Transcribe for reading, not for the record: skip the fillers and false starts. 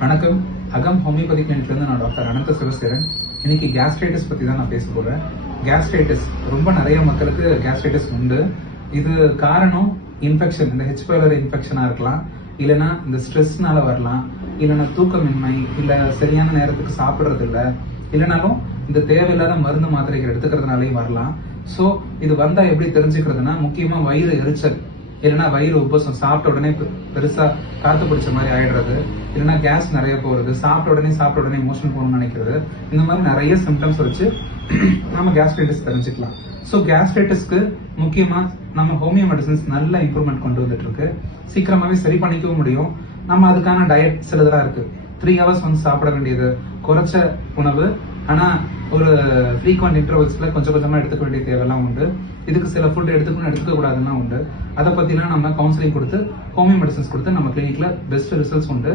வணக்கம். அகம் ஹோமியோபதி கிளினிக்ல இருந்து நான் டாக்டர் அனந்த சிவசேரன். இன்னைக்கு கேஸ்ட்ரைட்டிஸ் பத்தி தான் நான் பேச போறேன். கேஸ்ட்ரைட்டிஸ் ரொம்ப நிறைய மக்களுக்கு கேஸ்ட்ரைட்டிஸ் உண்டு. இது காரணம் இன்ஃபெக்ஷன், இந்த ஹெச் பைலரி இன்ஃபெக்ஷனா இருக்கலாம், இல்லைன்னா இந்த ஸ்ட்ரெஸ்னால வரலாம், இல்லைன்னா தூக்கமின்மை, இல்ல சரியான நேரத்துக்கு சாப்பிடுறது இல்ல, இல்லைனாலும் இந்த தேவையில்லாத மருந்து மாத்திரைகள் எடுத்துக்கிறதுனாலையும் வரலாம். சோ இது வந்தா எப்படி தெரிஞ்சுக்கிறதுனா, முக்கியமா வயிறு எரிச்சல், இல்லைன்னா வயிறு உப்பசம், சாப்பிட்ட உடனே பெருசா காத்து பிடிச்ச மாதிரி ஆயிடுறது, இல்லைன்னா கேஸ் நிறைய போறது, சாப்பிட்ட உடனே மோஷன் போகணும்னு நினைக்கிறது, இந்த மாதிரி நிறைய சிம்டம்ஸ் வச்சு நம்ம கேஸ்ட்ரைட்டிஸ் தெரிஞ்சுக்கலாம். ஸோ கேஸ்ட்ரைட்டிஸ்க்கு முக்கியமா நம்ம ஹோமியோ மெடிசன்ஸ் நல்ல இம்ப்ரூவ்மெண்ட் கொண்டு வந்துட்டு இருக்கு. சீக்கிரமாவே சரி பண்ணிக்கவும் முடியும். நம்ம அதுக்கான டயட் சிலதெல்லாம் இருக்கு. 3 hours வந்து சாப்பிட வேண்டியது, குறைச்ச உணவு, ஆனா ஒரு ஃப்ரீக்வெண்ட் இன்டர்வல்ஸ்ல கொஞ்சம் கொஞ்சமா எடுத்துக்க வேண்டிய தேவையெல்லாம் உண்டு. இதுக்கு சில ஃபுட் எடுத்துக்கணும், எடுத்துக்க கூடாதுன்னா உண்டு. அதை பத்திலாம் நம்ம கவுன்சிலிங் கொடுத்து ஹோமியோ மெடிசன்ஸ் கொடுத்து நம்ம கிளினிக்ல பெஸ்ட் ரிசல்ட்ஸ் உண்டு.